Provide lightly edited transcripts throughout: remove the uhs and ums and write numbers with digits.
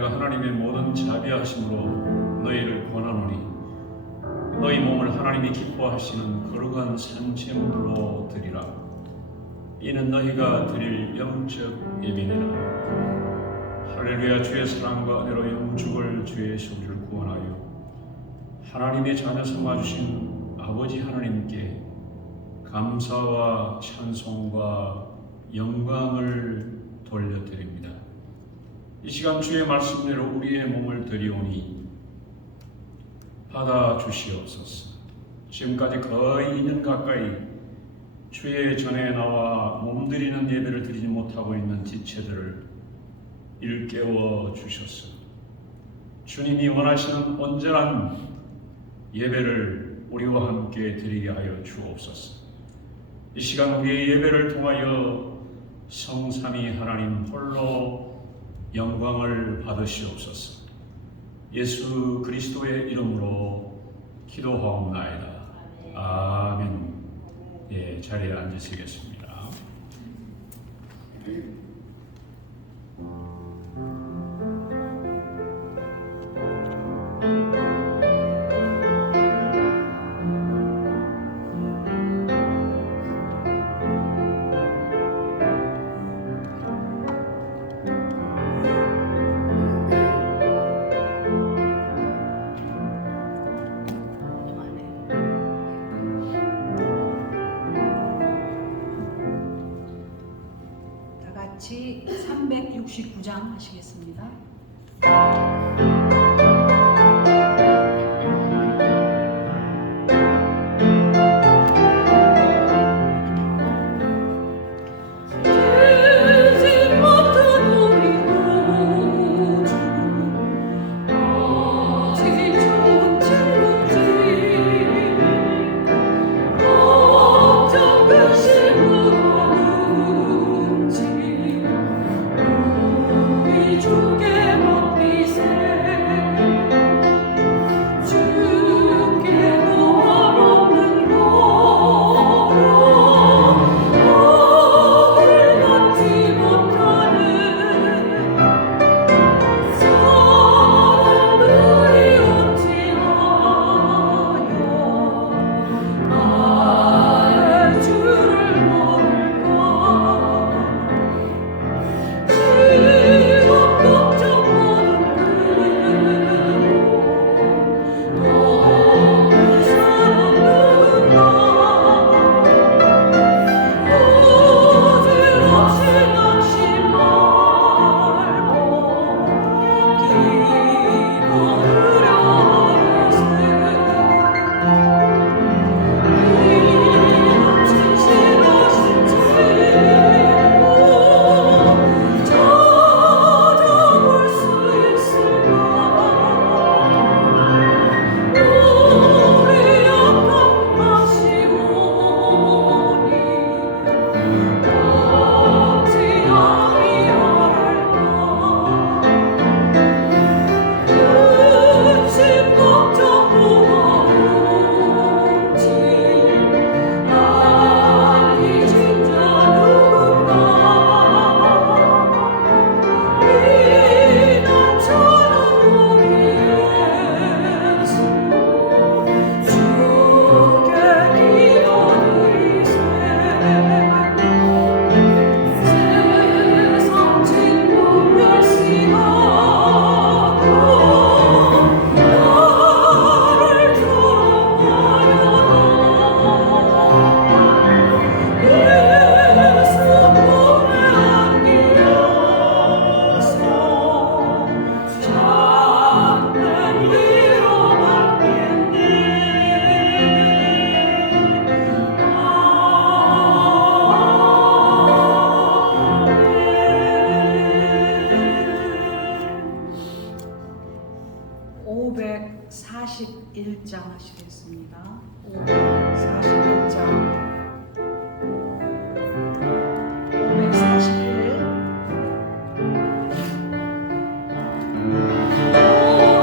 내가 하나님의 모든 자비하심으로 너희를 권하노니 너희 몸을 하나님이 기뻐하시는 거룩한 산제물로 드리라. 이는 너희가 드릴 영적 예배니라. 할렐루야. 주의 사랑과 은혜로 영죽을 주의 소유를 구원하여 하나님의 자녀 삼아주신 아버지 하나님께 감사와 찬송과 영광을 돌려드립니다. 이 시간 주의 말씀대로 우리의 몸을 드리오니 받아 주시옵소서. 지금까지 거의 2년 가까이 주의 전에 나와 몸드리는 예배를 드리지 못하고 있는 지체들을 일깨워 주셔서 주님이 원하시는 온전한 예배를 우리와 함께 드리게 하여 주옵소서. 이 시간 우리의 예배를 통하여 성삼위 하나님 홀로 영광을 받으시옵소서. 예수 그리스도의 이름으로 기도하옵나이다. 아멘. 예, 자리에 앉으시겠습니다. 같이 369장 하시겠습니다. 하시겠습니다. 541장 541 Oh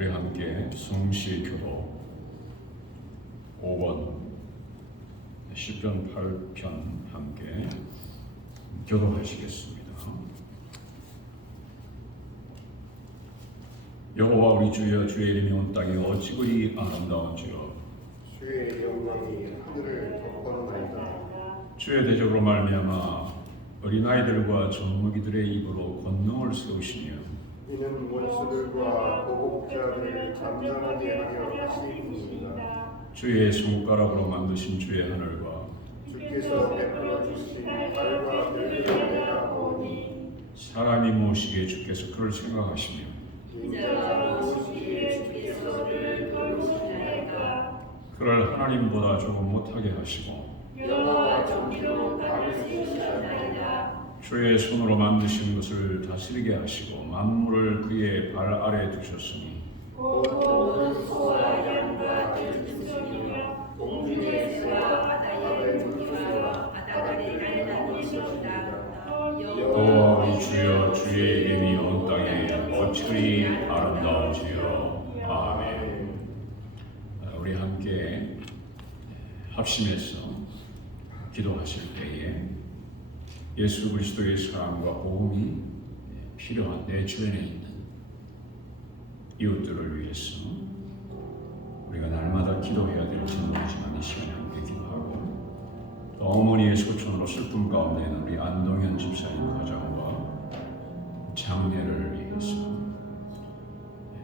우리 함께 성시 교도 5번 시편 8편 함께 교도하시겠습니다. 여호와 우리 주여, 주의 이름이 온 땅에 어찌 그리 아름다운지요. 주의 영광이 하늘을 덮어나이다. 주의 대적으로 말미암아 어린아이들과 젖먹이들의 입으로 권능을 세우시며 이는 원수들과 보복자들을 잠잠하게 하려 하시니이다. 주의 손가락으로 만드신 주의 하늘과 주께서 베풀어 주신 달과 별들을 내가 보니 사람이 무엇이기에 주께서 그를 생각하시며 인자가 무엇이기에 주께서 그를 거루시나이까. 그를 하나님보다 조금 못하게 하시고 여호와 정의로운 발을 세우셨나이다. 주의 손으로 만드신 것을 다스리게 하시고 만물을 그의 발 아래 두셨으니 곧 모든 소와 양과 들짐승이며 공중의 새와 바다의 물고기와 바다들의 갈라니 것이다. 여호와 우리 주여, 주의 이름이 온 땅에 어찌 그리 아름다운지요. 아멘. 우리 함께 합심해서 기도하실 때에 예수 그리스도의 사랑과 복음이 필요한 내 주변에 있는 이웃들을 위해서 우리가 날마다 기도해야 될 제목이지만 이 시간에 함께 기도하고 또 어머니의 소천으로 슬픔 가운데 있는 우리 안동현 집사님 가정과 장례를 위해서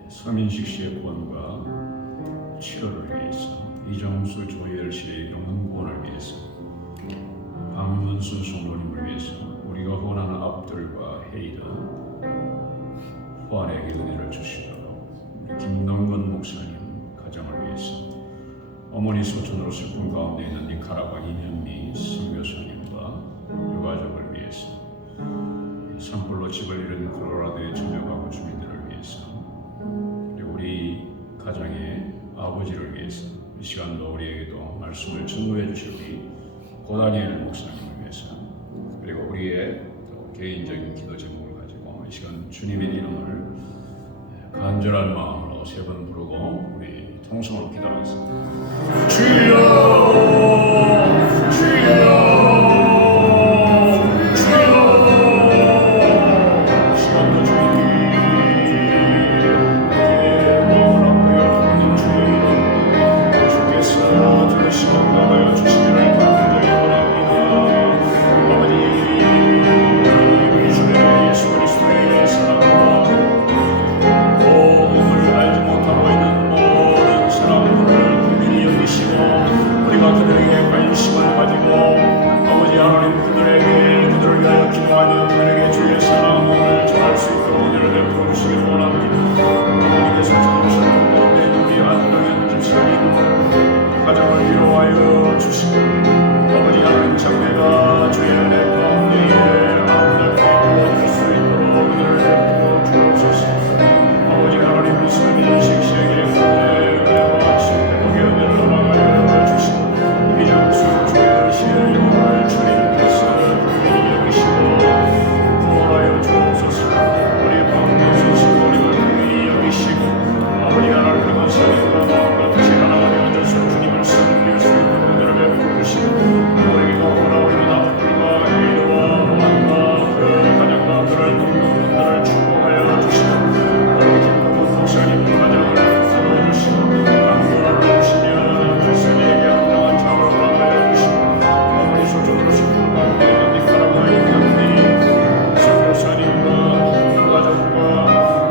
서민식 씨의 구원과 치료를 위해서 이정수 조혜열 씨의 영혼 구원을 위해서 박문순 성도님을 위해서 우리가 원하는 앞들과 헤이드 후안에게 은혜를 주시도록 김동건 목사님 가정을 위해서 어머니 소천으로 슬픔 가운데 있는 니카라과 이현미 선교사님과 유가족을 위해서 산불로 집을 잃은 콜로라도의 전역하고 주민들을 위해서 그리고 우리 가정의 아버지를 위해서 이 시간도 우리에게도 말씀을 증거해 주실 우리 고다니엘 목사님을 위해서 그리고 우리의 개인적인 기도 제목을 가지고 이 시간 주님의 이름을 간절한 마음으로 세 번 부르고 우리 통성으로 기도하겠습니다. 주여, 주여, 주여. 시간도 주님이 마음을 아프여 주님 주께서 들으시고 나가여 주시기를 간절히 원합니다. 아버지 우리 주의 예수 그리스도의 사랑과 복음을 알지 못하고 있는 모든 사람들을 국민이 여기시고 우리가 그들에게 관심을 가지고 아버지 하나님 그들을 위하여 기도하며 그들에게 주의 사랑을 전할 수 있도록 은혜를 베풀어 주시기 원합니다. 아버지께서 전하신 가운데 우리 안동현 집사님 가정을 위로하여 주시고 아버지 하나님 장래가 주의 은혜 가운데 아름답게 이루어질 수 있도록 은혜를 베풀어 주옵소서. 아버지 하나님 서민식 씨에게 은혜와 신대복의 은혜를 허락하여 주시고 이정수 조혜연 씨의 영혼을 주님께서 분명히 여기시고 구원하여 주옵소서. 우리 박명수 신부님을 분명히 여기시고 아버지 하나님 그런 사람과 마음과 뜻이 하나가 되어져서 주님을 섬길 수 있는 은혜를 베풀어 주시고 우리에게 원하고 있는 앞들과 일과 원한과 그 가정과 그를 돕는 분들을 축복하여 주시고 목사님 가정을 세워주시고 강구를 주시며 목사님에게 합당한 자로 허락하여 주시고 아버지 소중으로 슬픔 가운데 있는 니카라과 이현미 선교사님과 가정과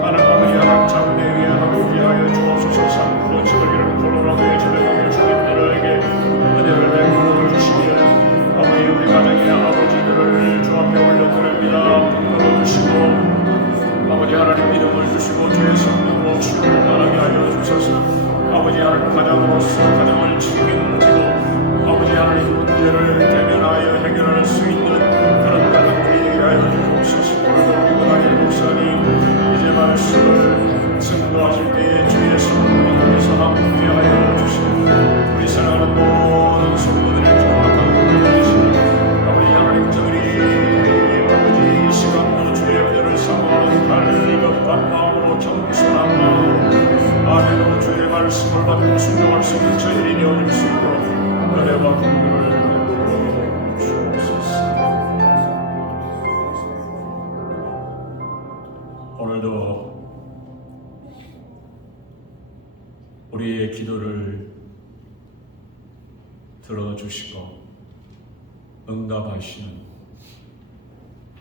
하나님 아버지 하나님 장래에 하나님 위하여 주옵소서. 산불로 집을 잃은 콜로라도의 전역의 주민들에게 은혜를 베풀어 주시며 아버지 우리 가정의 아버지들을 주 앞에 올려드립니다. 불러주시고 오늘도 우리의 기도를 들어주시고 응답하시는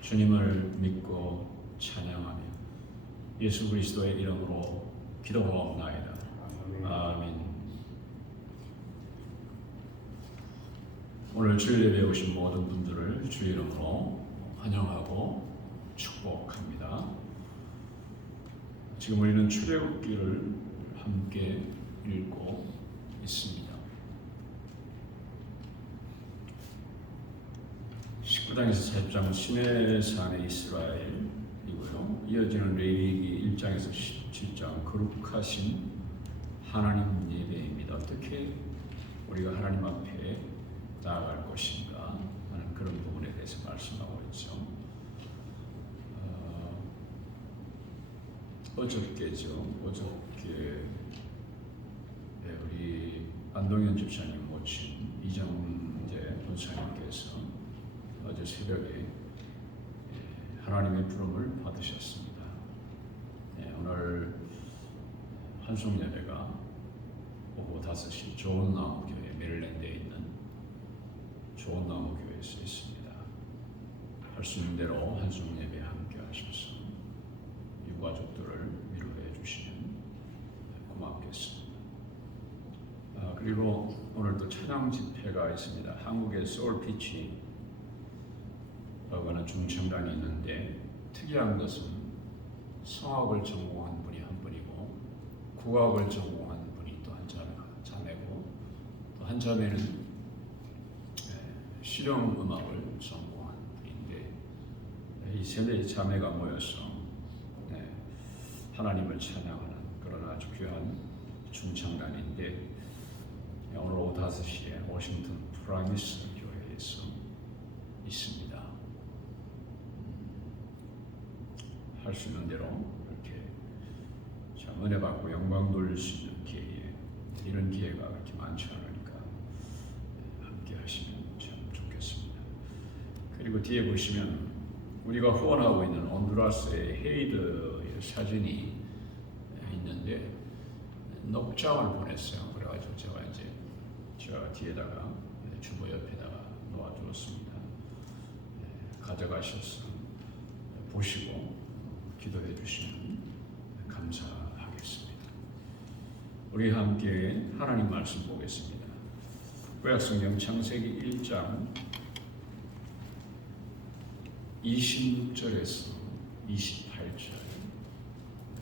주님을 믿고 찬양하며 예수 그리스도의 이름으로 기도하옵나이다. 아멘. 오늘 주일 예배에 오신 모든 분들을 주의 이름으로 환영하고 축복합니다. 지금 우리는 출애굽기를 함께 읽고 있습니다. 19장에서 40장은 시내산의 이스라엘이고요. 이어지는 레위기 1장에서 17장 거룩하신 하나님 예배입니다. 어떻게 우리가 하나님 앞에 나아갈 것인가 하는 그런 부분에 대해서 말씀하고 있죠. 어저께 우리 안동현 집사님 모친 이정재 권사님께서 어제 새벽에 하나님의 부름을 받으셨습니다. 오늘 환송 예배가 오후 5시 좋은나무교회 메릴랜드에 있는 좋은나무교회에서 있습니다. 할 수 있는 대로 환송 예배에 함께 하셔서 유가족들을 위로해 주시면 고맙겠습니다. 그리고 오늘도 찬양 집회가 있습니다. 한국의 소울피치 라는 중청단이 있는데 특이한 것은 성악을 전공한 분이 한 분이고 국악을 전공한 분이 또 한 자매고 또 한 자매는 실용음악을 전공한 분인데 이 세 자매가 모여서 하나님을 찬양하는 그런 아주 귀한 중창단인데 오늘 오후 5시에 워싱턴 프라미스 교회에서 있습니다. 할 수 있는 대로 이렇게 참 은혜 받고 영광 돌릴 수 있는 기회에 이런 기회가 그렇게 많지 않으니까 함께 하시면 참 좋겠습니다. 그리고 뒤에 보시면 우리가 후원하고 있는 온두라스의 헤이드의 사진이 있는데 녹장을 보냈어요. 그래가지고 제가 이제 저 뒤에다가 주보 옆에다가 놓아두었습니다. 가져가셔서 보시고 기도해 주시면 감사하겠습니다. 우리 함께 하나님 말씀 보겠습니다. 구약성경 창세기 1장 26절에서 28절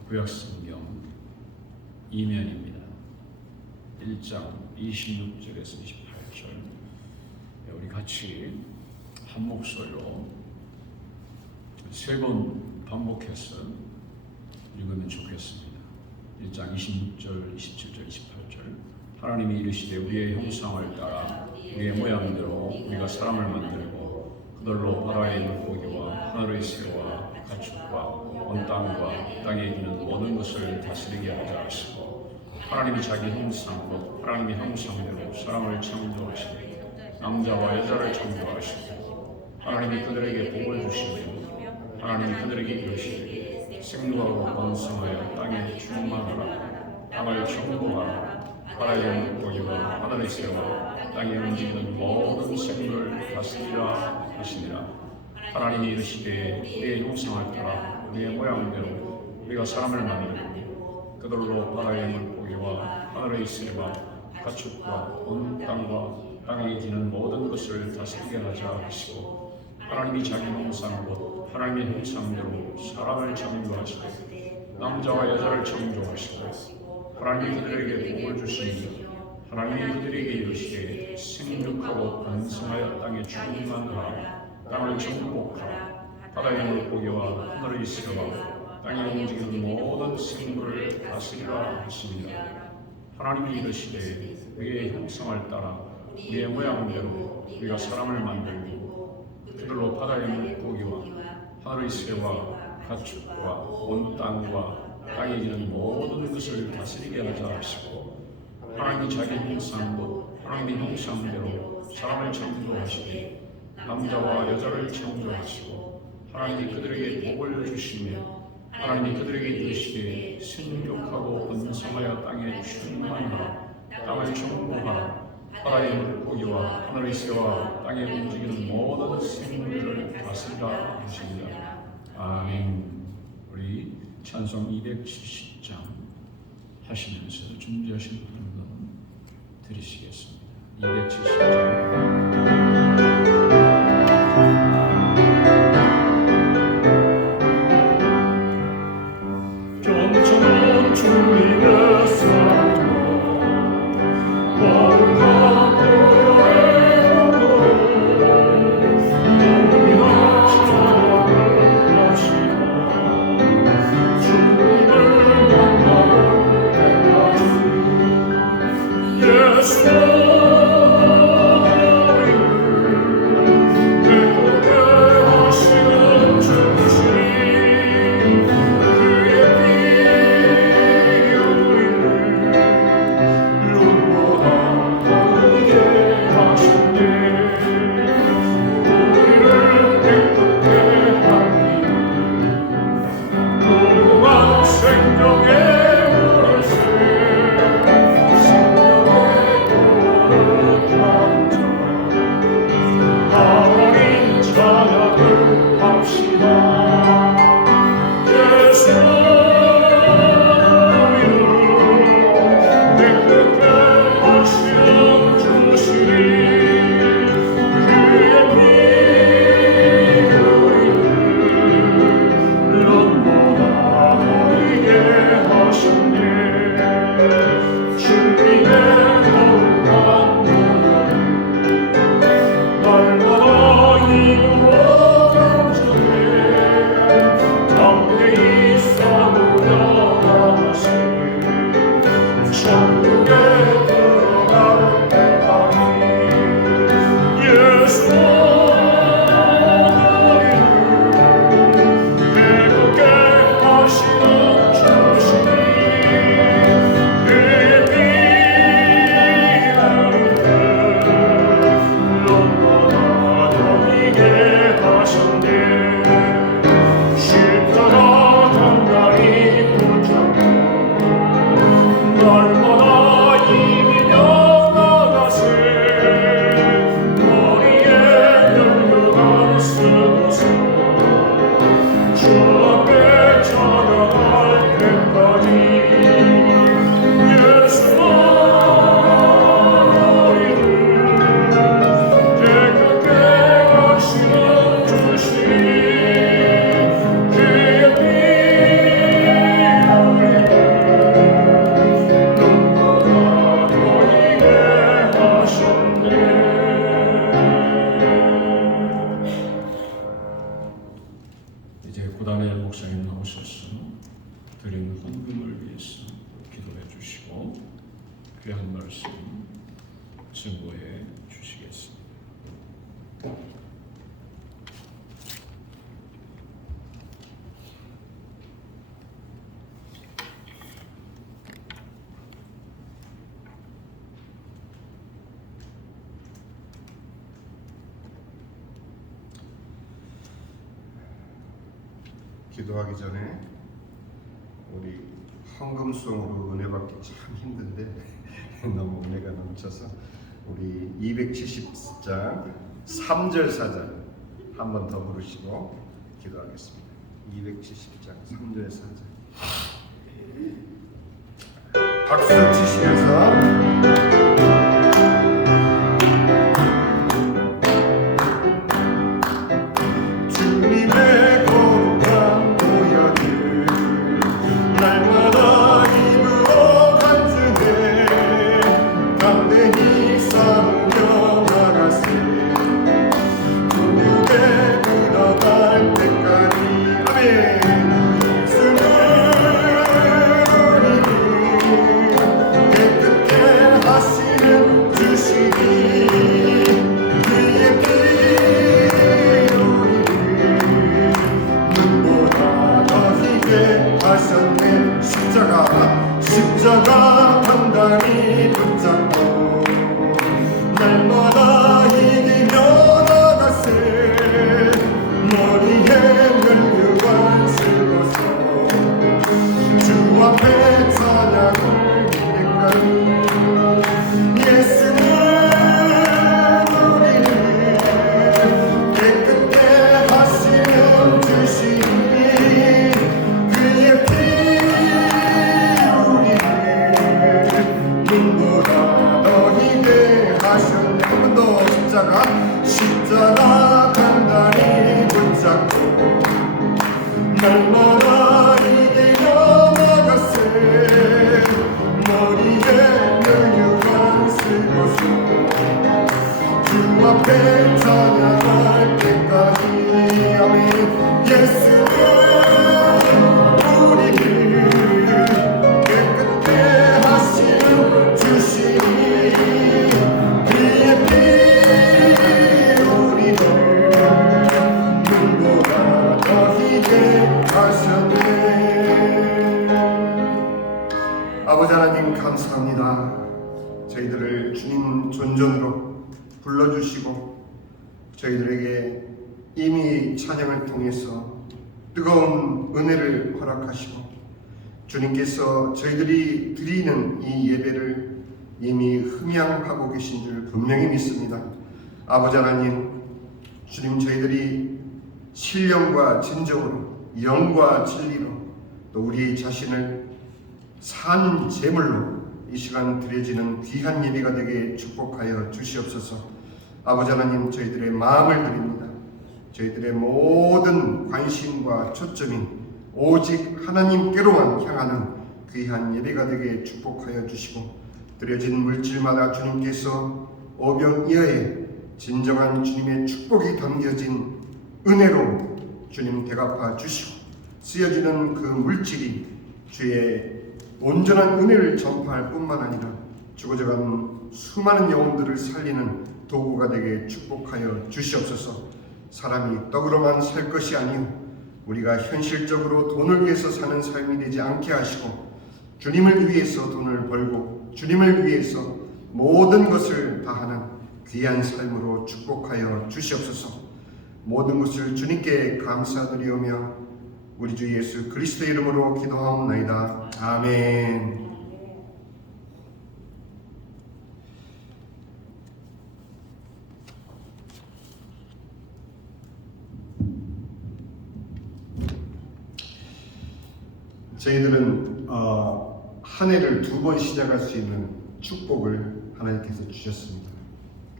구약성경 2면입니다. 1장 26절에서 28절 우리 같이 한 목소리로 세 번 반복해서 읽으면 좋겠습니다. 1장 26절, 27절, 28절 하나님이 이르시되 우리의 형상을 따라 우리의 모양대로 우리가 사람을 만들고 그들로 바다의 물고기와 하늘의 새와 가축과 온 땅과 땅에 기는 모든 것을 다스리게 하자 하시고 하나님이 자기 형상 곧 하나님의 형상대로 사람을 창조하시되 남자와 여자를 창조하시고 하나님이 그들에게 복을 주시며 하나님이 그들에게 이르시되 생육하고 번성하여 땅에 충만하라 땅을 정복하라 바다의 물고기와 하늘의 새와 땅에 움직이는 모든 생물을 다스리라 하시니라. 하나님이 이르시되 우리의 형상을 따라 우리의 모양대로 우리가 사람을 만들고 그들로 바다의 물고기와 하늘의 새와 가축과 온 땅과 땅에 기는 모든 것을 다스리게 하자 하시고 하나님이 자기 형상 곧 하나님의 형상대로 사람을 창조하시되 남자와 여자를 창조하시고 하나님이 그들에게 복을 주시니 하나님이 그들에게 이르시되 생육하고 번성하여 땅에 충만하라 땅을 정복하라 바다의 물고기와 하늘의 새와 땅에 움직이는 모든 생물을 다스리라 하시니라. 하나님이 이르시되 우리의 형상을 따라 우리의 모양대로 우리가 사람을 만들고 그들로 바다의 물고기와 하늘의 새와 가축과 온 땅과 땅에 기는 모든 것을 다스리게 하자 하시고 하나님이 자기 형상 곧 하나님의 형상대로 사람을 창조하시되 남자와 여자를 창조하시고 하나님이 그들에게 복을 주시며 하나님이 그들에게 이르시되 생육하고 번성하여 땅에 충만하라. 땅을 정복하라. 바다의 물고기와 하늘의 새와 땅에 움직이는 모든 생물들을 다스리라 하십니다. 아멘. 우리 찬송 270장 하시면서 준비하신 부분 드리시겠습니다. 270장. 경청은 주님의 사랑 마음과 고요의 영광을 우리가 찬양을 하시라. 주님을 만나볼 때까지 예수 귀한 말씀 증거해 주시겠습니다. 기도하기 전에 우리 헌금송으로 은혜 받기 참 힘든데 너무 은혜가 넘쳐서 우리 270장 3절 4절 한 번 더 부르시고 기도하겠습니다. 270장 3절 4절 박수 치시면서 십자가 단단히 붙잡고 날마다 이기며 나가세 머리에 면류관 쓸고서 날마다 이대려 나가세 머리에 널유한 슬퍼서 주 앞에 찬양할 때까지 아멘. 예수는 우리를 깨끗게 하신 주시니 그의 피 우리를 눈보다 더 희게 하셨네. 아버지 하나님 감사합니다. 저희들을 주님 존전으로 불러주시고 저희들에게 이미 찬양을 통해서 뜨거운 은혜를 허락하시고 주님께서 저희들이 드리는 이 예배를 이미 흠양하고 계신 줄 분명히 믿습니다. 아버지 하나님, 주님 저희들이 신령과 진정으로 영과 진리로 또 우리 자신을 산 제물로 이 시간 드려지는 귀한 예배가 되게 축복하여 주시옵소서. 아버지 하나님, 저희들의 마음을 드립니다. 저희들의 모든 관심과 초점이 오직 하나님께로만 향하는 귀한 예배가 되게 축복하여 주시고 드려진 물질마다 주님께서 오병이어의 진정한 주님의 축복이 담겨진 은혜로 주님 대갚아 주시고 쓰여지는 그 물질이 주의 온전한 은혜를 전파할 뿐만 아니라 죽어져가는 수많은 영혼들을 살리는 도구가 되게 축복하여 주시옵소서. 사람이 떡으로만 살 것이 아니오 우리가 현실적으로 돈을 위해서 사는 삶이 되지 않게 하시고 주님을 위해서 돈을 벌고 주님을 위해서 모든 것을 다하는 귀한 삶으로 축복하여 주시옵소서. 모든 것을 주님께 감사드리오며 우리 주 예수 그리스도의 이름으로 기도하옵나이다. 아멘. 저희들은 한 해를 두 번 시작할 수 있는 축복을 하나님께서 주셨습니다.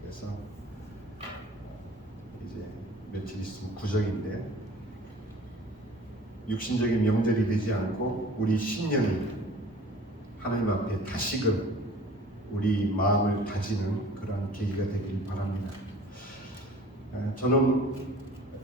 그래서 이제 며칠 있으면 구정인데 육신적인 명절이 되지 않고 우리 신년이 하나님 앞에 다시금 우리 마음을 다지는 그런 계기가 되길 바랍니다. 저는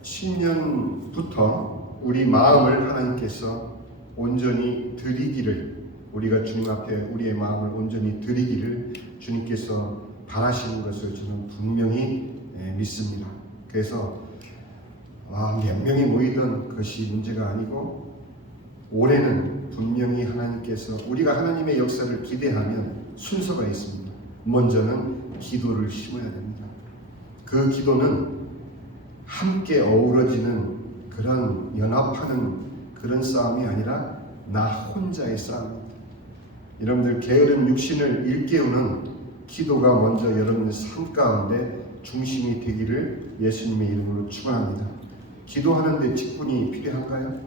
신년부터 우리 마음을 하나님께서 온전히 드리기를 우리가 주님 앞에 우리의 마음을 온전히 드리기를 주님께서 바라시는 것을 저는 분명히 믿습니다. 그래서 몇 명이 모이던 것이 문제가 아니고 올해는 분명히 하나님께서 우리가 하나님의 역사를 기대하면 순서가 있습니다. 먼저는 기도를 심어야 됩니다. 그 기도는 함께 어우러지는 그런 연합하는 그런 싸움이 아니라 나 혼자의 싸움입니다. 여러분들 게으른 육신을 일깨우는 기도가 먼저 여러분의 삶 가운데 중심이 되기를 예수님의 이름으로 축원합니다. 기도하는데 직분이 필요한가요?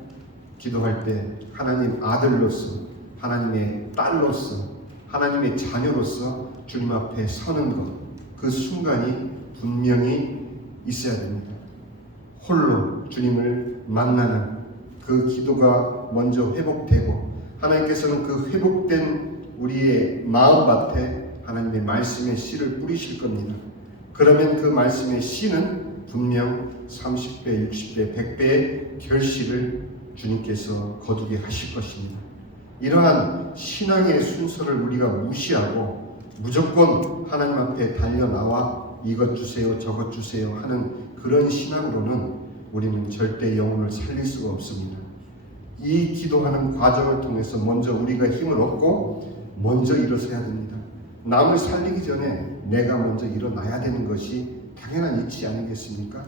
기도할 때 하나님 아들로서 하나님의 딸로서 하나님의 자녀로서 주님 앞에 서는 것, 그 순간이 분명히 있어야 됩니다. 홀로 주님을 만나는 그 기도가 먼저 회복되고 하나님께서는 그 회복된 우리의 마음밭에 하나님의 말씀의 씨를 뿌리실 겁니다. 그러면 그 말씀의 씨는 분명 30배, 60배, 100배의 결실을 주님께서 거두게 하실 것입니다. 이러한 신앙의 순서를 우리가 무시하고 무조건 하나님 앞에 달려나와 이것 주세요 저것 주세요 하는 그런 신앙으로는 우리는 절대 영혼을 살릴 수가 없습니다. 이 기도하는 과정을 통해서 먼저 우리가 힘을 얻고 먼저 일어서야 됩니다. 남을 살리기 전에 내가 먼저 일어나야 되는 것이 당연한 이치 아니겠습니까?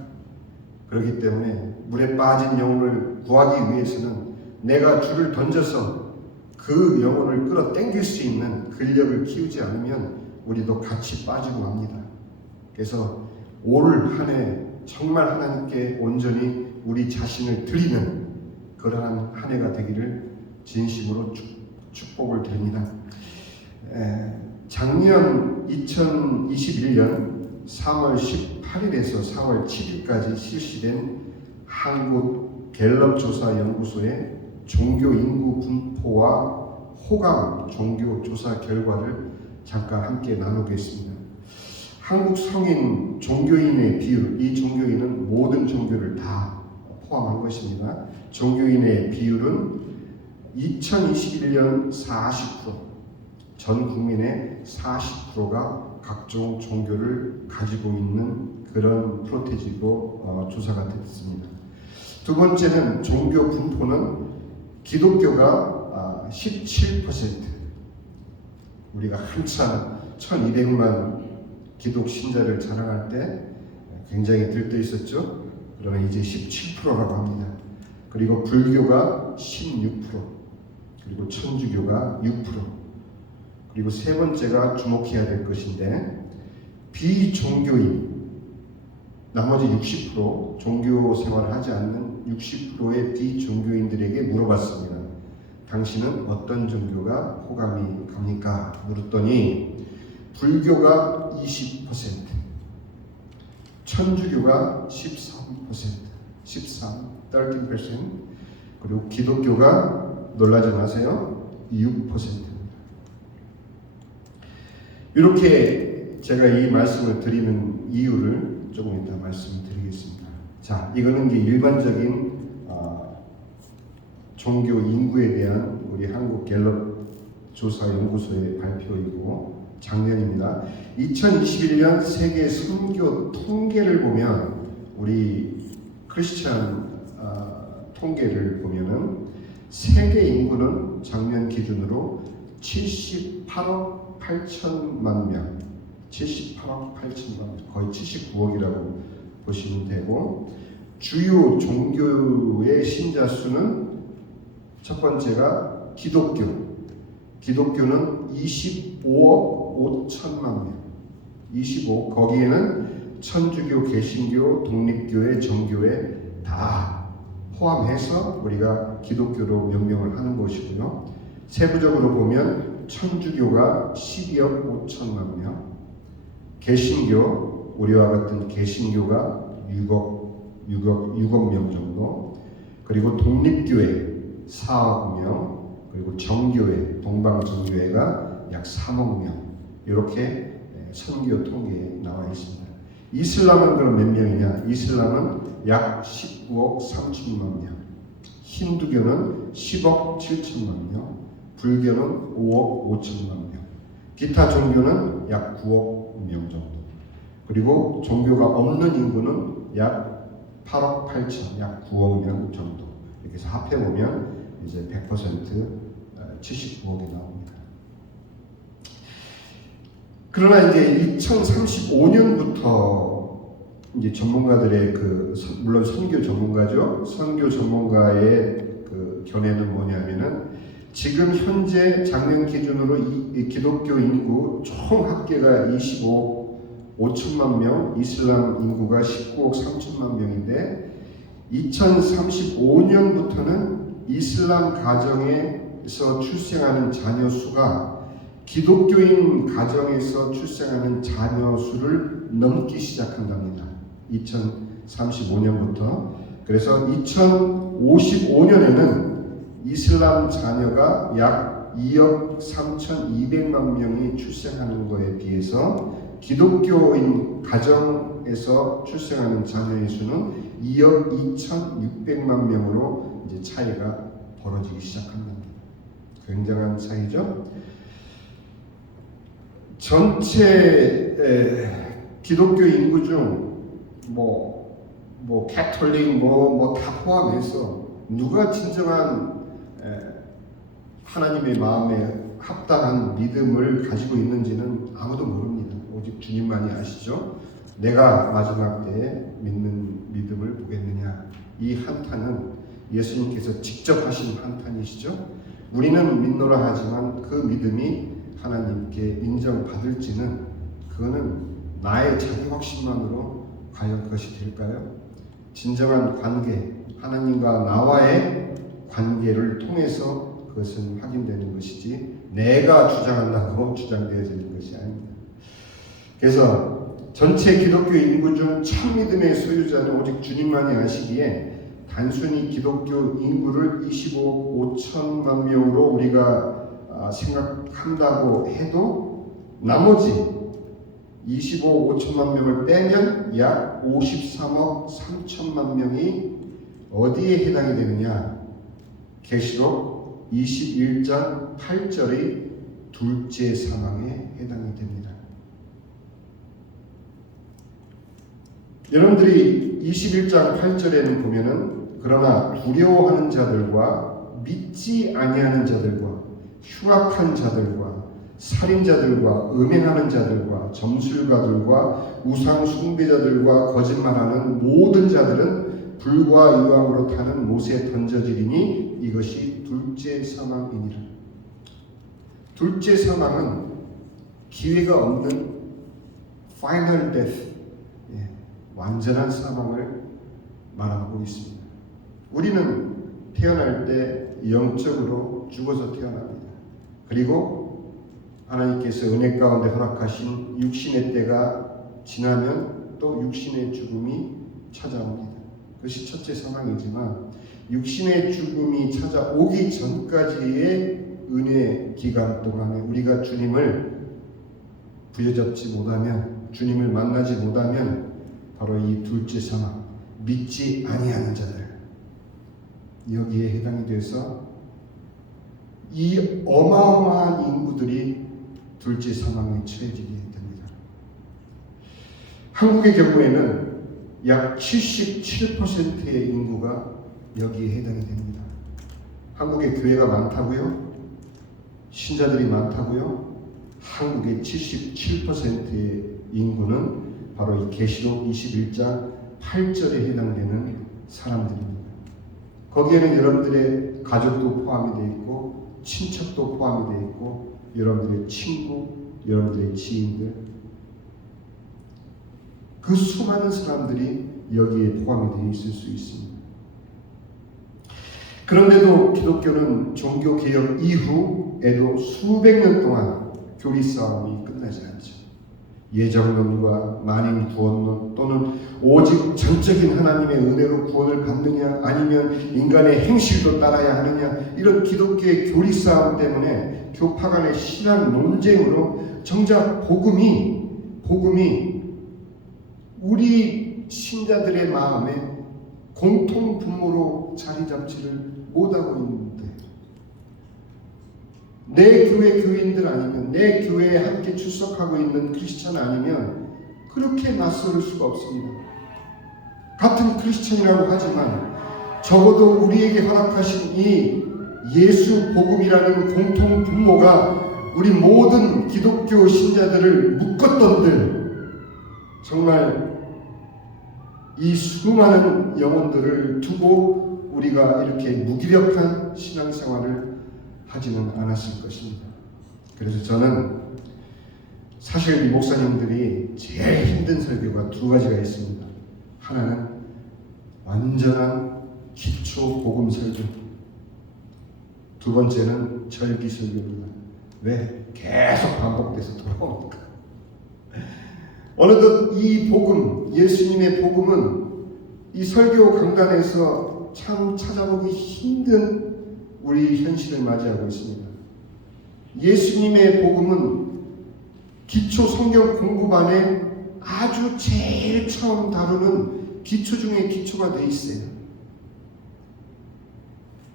그렇기 때문에 물에 빠진 영혼을 구하기 위해서는 내가 줄을 던져서 그 영혼을 끌어당길 수 있는 근력을 키우지 않으면 우리도 같이 빠지고 맙니다. 그래서 올 한 해 정말 하나님께 온전히 우리 자신을 드리는 그러한 한 해가 되기를 진심으로 축복을 드립니다. 작년 2021년 3월 18일에서 4월 7일까지 실시된 한국 갤럽 조사 연구소의 종교 인구 분포와 호감 종교 조사 결과를 잠깐 함께 나누겠습니다. 한국 성인 종교인의 비율, 이 종교인은 모든 종교를 다 포함한 것입니다. 종교인의 비율은 2021년 40%, 전 국민의 40%가 각종 종교를 가지고 있는 그런 프로테지고 조사가 됐습니다. 두 번째는 종교 분포는 기독교가 17%. 우리가 한참 1200만 기독 신자를 자랑할 때 굉장히 들떠 있었죠. 그러나 이제 17%라고 합니다. 그리고 불교가 16%, 그리고 천주교가 6%, 그리고 세 번째가 주목해야 될 것인데 비종교인, 나머지 60%, 종교 생활을 하지 않는 60%의 비종교인들에게 물어봤습니다. 당신은 어떤 종교가 호감이 갑니까? 물었더니 불교가 20%, 천주교가 13%, 그리고 기독교가 놀라지 마세요, 6%입니다. 이렇게 제가 이 말씀을 드리는 이유를 조금 이따 말씀드리겠습니다. 자, 이거는 이제 일반적인 종교 인구에 대한 우리 한국 갤럽 조사 연구소의 발표이고 작년입니다. 2021년 세계 선교 통계를 보면 우리 크리스찬 통계를 보면은 세계 인구는 작년 기준으로 78억 8천만 명, 78억 8천만 명, 거의 79억이라고 보시면 되고, 주요 종교의 신자 수는 첫 번째가 기독교는 25억 5천만 명, 25억. 거기에는 천주교, 개신교, 독립교회, 정교회 다 포함해서 우리가 기독교로 명명을 하는 것이고요. 세부적으로 보면 천주교가 12억 5천만 명, 개신교, 우리와 같은 개신교가 6억 명 정도, 그리고 독립교회 4억 명, 그리고 정교회, 동방정교회가 약 3억 명, 이렇게 선교 통계에 나와 있습니다. 이슬람은 그럼 몇 명이냐? 이슬람은 약 19억 3천만 명, 힌두교는 10억 7천만 명, 불교는 5억 5천만 명, 기타 종교는 약 9억 명 정도, 그리고 종교가 없는 인구는 약 8억 8천, 약 9억 명 정도. 이렇게 해서 합해보면 이제 100% 79억이 나옵니다. 그러나 이제 2035년부터 이제 전문가들의 물론 선교 전문가죠. 선교 전문가의 견해는 뭐냐면은 지금 현재 작년 기준으로 이 기독교 인구 총 합계가 25억 5천만 명, 이슬람 인구가 19억 3천만 명인데 2035년부터는 이슬람 가정에서 출생하는 자녀 수가 기독교인 가정에서 출생하는 자녀 수를 넘기 시작한답니다. 2035년부터. 그래서 2055년에는 이슬람 자녀가 약 2억 3,200만 명이 출생하는 것에 비해서 기독교인 가정에서 출생하는 자녀의 수는 2억 2,600만 명으로 이제 차이가 벌어지기 시작합니다. 굉장한 차이죠. 전체 기독교 인구 중 캐톨릭 다 포함해서 누가 진정한 하나님의 마음에 합당한 믿음을 가지고 있는지는 아무도 모릅니다. 오직 주님만이 아시죠. 내가 마지막 때에 믿는 믿음을 보겠느냐. 이 한탄은 예수님께서 직접 하신 한탄이시죠. 우리는 믿노라 하지만 그 믿음이 하나님께 인정받을지는 그거는 나의 자기 확신만으로 과연 그것이 될까요? 진정한 관계, 하나님과 나와의 관계를 통해서 그것은 확인되는 것이지 내가 주장한다고 주장되어지는 것이 아닙니다. 그래서 전체 기독교 인구 중 참 믿음의 소유자는 오직 주님만이 아시기에 단순히 기독교 인구를 25억 5천만 명으로 우리가 생각한다고 해도 나머지 25억 5천만 명을 빼면 약 53억 3천만 명이 어디에 해당이 되느냐? 계시록 21장 8절의 둘째 사망에 해당이 됩니다. 여러분들이 21장 8절에는 보면은 그러나 두려워하는 자들과 믿지 아니하는 자들과 흉악한 자들과 살인자들과 음행하는 자들과 점술가들과 우상 숭배자들과 거짓말하는 모든 자들은 불과 유황으로 타는 못에 던져지리니 이것이 둘째 사망이니라. 둘째 사망은 기회가 없는 final death, 완전한 사망을 말하고 있습니다. 우리는 태어날 때 영적으로 죽어서 태어납니다. 그리고 하나님께서 은혜 가운데 허락하신 육신의 때가 지나면 또 육신의 죽음이 찾아옵니다. 그것이 첫째 사망이지만 육신의 죽음이 찾아오기 전까지의 은혜 기간 동안에 우리가 주님을 부여잡지 못하면, 주님을 만나지 못하면 바로 이 둘째 사망, 믿지 아니하는 자들, 여기에 해당이 돼서 이 어마어마한 인구들이 둘째 사망에 처해지게 됩니다. 한국의 경우에는 약 77%의 인구가 여기에 해당이 됩니다. 한국에 교회가 많다고요? 신자들이 많다고요? 한국의 77%의 인구는 바로 이 계시록 21장 8절에 해당되는 사람들입니다. 거기에는 여러분들의 가족도 포함이 되어 있고 친척도 포함이 되어 있고 여러분들의 친구, 여러분들의 지인들, 그 수많은 사람들이 여기에 포함이 되어 있을 수 있습니다. 그런데도 기독교는 종교개혁 이후에도 수백 년 동안 교리 싸움이 끝나지 않죠. 예정론과 만인 구원론 또는 오직 전적인 하나님의 은혜로 구원을 받느냐 아니면 인간의 행실도 따라야 하느냐, 이런 기독교의 교리 싸움 때문에 교파 간의 신앙 논쟁으로 정작 복음이 우리 신자들의 마음에 공통 분모로 자리 잡지를 못하고 있는데, 내 교회 교인들 아니면, 내 교회에 함께 출석하고 있는 크리스찬 아니면 그렇게 낯설 수가 없습니다. 같은 크리스찬이라고 하지만 적어도 우리에게 허락하신 이 예수 복음이라는 공통 분모가 우리 모든 기독교 신자들을 묶었던들, 정말 이 수많은 영혼들을 두고 우리가 이렇게 무기력한 신앙생활을 하지는 않았을 것입니다. 그래서 저는 사실 이 목사님들이 제일 힘든 설교가 두 가지가 있습니다. 하나는 완전한 기초 복음 설교, 두 번째는 절기 설교입니다. 왜? 계속 반복돼서 돌아오니까. 어느덧 이 복음, 예수님의 복음은 이 설교 강단에서 참 찾아보기 힘든 우리 현실을 맞이하고 있습니다. 예수님의 복음은 기초 성경 공부반에 아주 제일 처음 다루는 기초 중에 기초가 돼 있어요.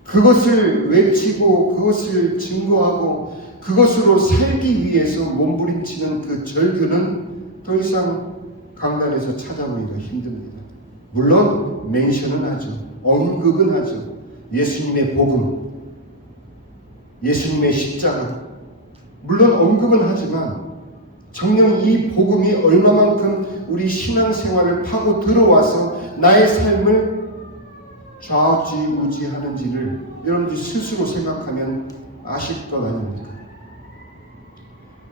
그것을 외치고 그것을 증거하고 그것으로 살기 위해서 몸부림치는 그 절규는 더 이상 강단에서 찾아보기가 힘듭니다. 물론 멘션은 하죠. 언급은 하죠. 예수님의 복음, 예수님의 십자가, 물론 언급은 하지만 정녕 이 복음이 얼마만큼 우리 신앙생활을 파고 들어와서 나의 삶을 좌지우지하는지를 여러분들이 스스로 생각하면 아실 것 아닙니까?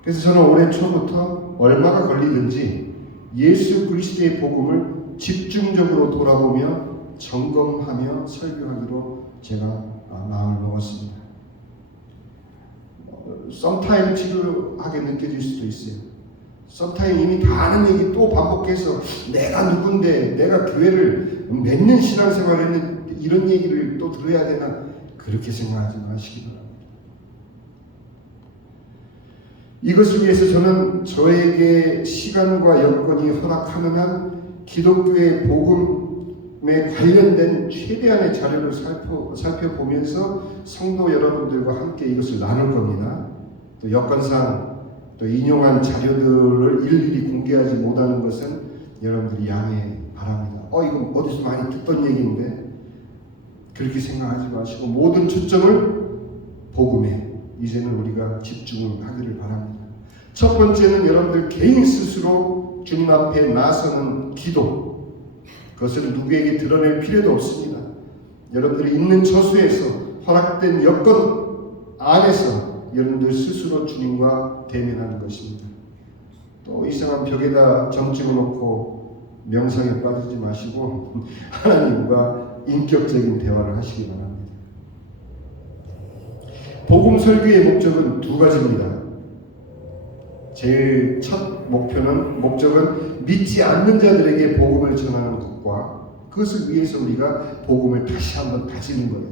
그래서 저는 올해 초부터 얼마가 걸리든지 예수 그리스도의 복음을 집중적으로 돌아보며 점검하며 설교하기로 제가 마음을 먹었습니다. 썸타임 지루하게 느껴질 수도 있어요. 썸타임 이미 다 아는 얘기 또 반복해서 내가 누군데, 내가 교회를 몇 년 신앙생활을 이런 얘기를 또 들어야 되나 그렇게 생각하지 마시기 바랍니다. 이것을 위해서 저는 저에게 시간과 여건이 허락하는 한 기독교의 복음에 관련된 최대한의 자료를 살펴보면서 성도 여러분들과 함께 이것을 나눌 겁니다. 또 여건상 또 인용한 자료들을 일일이 공개하지 못하는 것은 여러분들이 양해 바랍니다. 이거 어디서 많이 듣던 얘기인데 그렇게 생각하지 마시고 모든 초점을 복음에 이제는 우리가 집중을 하기를 바랍니다. 첫 번째는 여러분들 개인 스스로 주님 앞에 나서는 기도. 그것을 누구에게 드러낼 필요도 없습니다. 여러분들이 있는 처소에서 허락된 여건 안에서 여러분들 스스로 주님과 대면하는 것입니다. 또 이상한 벽에다 점 찍어놓고 명상에 빠지지 마시고 하나님과 인격적인 대화를 하시기 바랍니다. 복음 설교의 목적은 두 가지입니다. 제일 첫 목적은 믿지 않는 자들에게 복음을 전하는 것과 그것을 위해서 우리가 복음을 다시 한번 다지는 거예요.